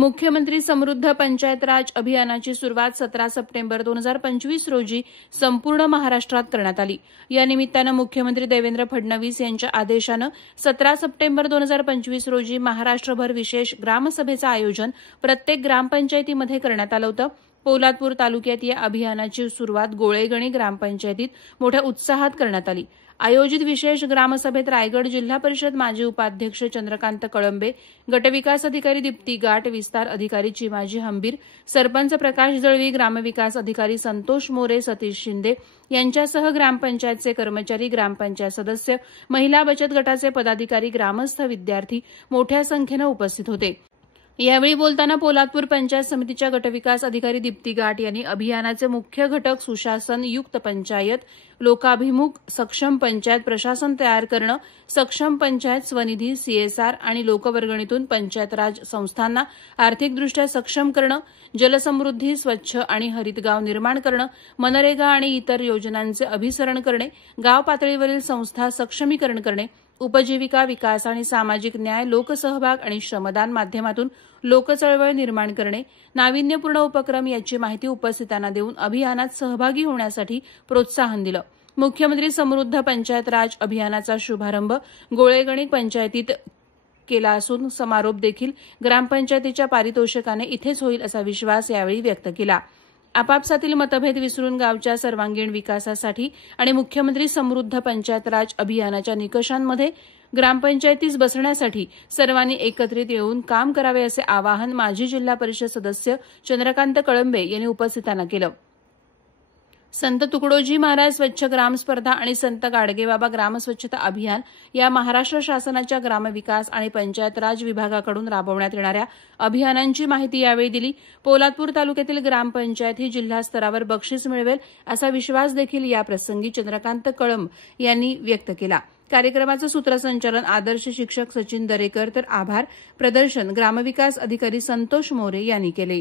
मुख्यमंत्री समृद्ध पंचायत राज अभियानाची सुरुवात 17 सप्टेंबर 2025 रोजी संपूर्ण महाराष्ट्रात करण्यात आली। या निमित्तानं मुख्यमंत्री देवेंद्र फडणवीस यांच्या आदेशानं 17 सप्टेंबर 2025 रोजी महाराष्ट्रभर विशेष ग्रामसभेचं आयोजन प्रत्येक ग्रामपंचायतीमध्ये करण्यात आलं होतं। पोलादपूर तालुक्यात या अभियानाची सुरुवात गोळेगणी ग्रामपंचायतीत मोठ्या उत्साहात करण्यात आली। आयोजित विशेष ग्रामसभेत रायगड जिल्हा परिषद माजी उपाध्यक्ष चंद्रकांत कळंबे, गटविकास अधिकारी दीप्ती गाट, विस्तार अधिकारी चिमाजी हंबीर, सरपंच प्रकाश दळवी, ग्रामविकास अधिकारी संतोष मोरे, सतीश शिंदे यांच्यासह ग्रामपंचायतचे कर्मचारी, ग्रामपंचायत सदस्य, महिला बचत गटाचे पदाधिकारी, ग्रामस्थ, विद्यार्थी मोठ्या संख्येनं उपस्थित होते। यावेळी बोलताना पोलादपूर पंचायत समितीच्या गटविकास अधिकारी दीप्ती गाट यांनी अभियानाचे मुख्य घटक सुशासन युक्त पंचायत, लोकाभिमुख सक्षम पंचायत प्रशासन तयार करणं, सक्षम पंचायत स्वनिधी, सीएसआर आणि लोकवर्गणीतून पंचायत राज संस्थांना आर्थिकदृष्ट्या सक्षम करणं, जलसमृद्धी, स्वच्छ आणि हरित गाव निर्माण करणं, मनरेगा आणि इतर योजनांचे अभिसरण करणे, गाव पातळीवरील संस्था सक्षमीकरण करणे, उपजीविका विकास आणि सामाजिक न्याय, लोकसहभाग आणि श्रमदान माध्यमातून लोकचळवळ निर्माण करणे, नाविन्यपूर्ण उपक्रम याची माहिती उपस्थितांना देऊन अभियानात सहभागी होण्यासाठी प्रोत्साहन दिलं। मुख्यमंत्री समृद्ध पंचायत राज अभियानाचा शुभारंभ गोळेगणी पंचायतीत केला असून समारोप देखील ग्रामपंचायतीच्या पारितोषिकाने इथेच होईल असा विश्वास यावेळी व्यक्त केला। आपापसातील मतभेद विसरून गावच्या सर्वांगीण विकासासाठी आणि मुख्यमंत्री समृद्ध पंचायत राज अभियानाच्या निकषांमध्ये ग्रामपंचायतीस बसण्यासाठी सर्वांनी एकत्रित येऊन काम करावे असे आवाहन माजी जिल्हा परिषद सदस्य चंद्रकांत कळंबे यांनी उपस्थितांना केलं। संत तुकडोजी महाराज स्वच्छ ग्राम स्पर्धा आणि संत गाडगेबाबा ग्राम स्वच्छता अभियान या महाराष्ट्र शासनाच्या ग्रामविकास आणि पंचायत राज विभागाकडून राबवण्यात येणाऱ्या अभियानांची माहिती यावेळी दिली। पोलादपूर तालुक्यातील ग्रामपंचायत ही जिल्हा स्तरावर बक्षीस मिळवेल असा विश्वास देखील याप्रसंगी चंद्रकांत कळंब यांनी व्यक्त केला। कार्यक्रमाचं सूत्रसंचालन आदर्श शिक्षक सचिन दरेकर तर आभार प्रदर्शन ग्रामविकास अधिकारी संतोष मोरे यांनी केले।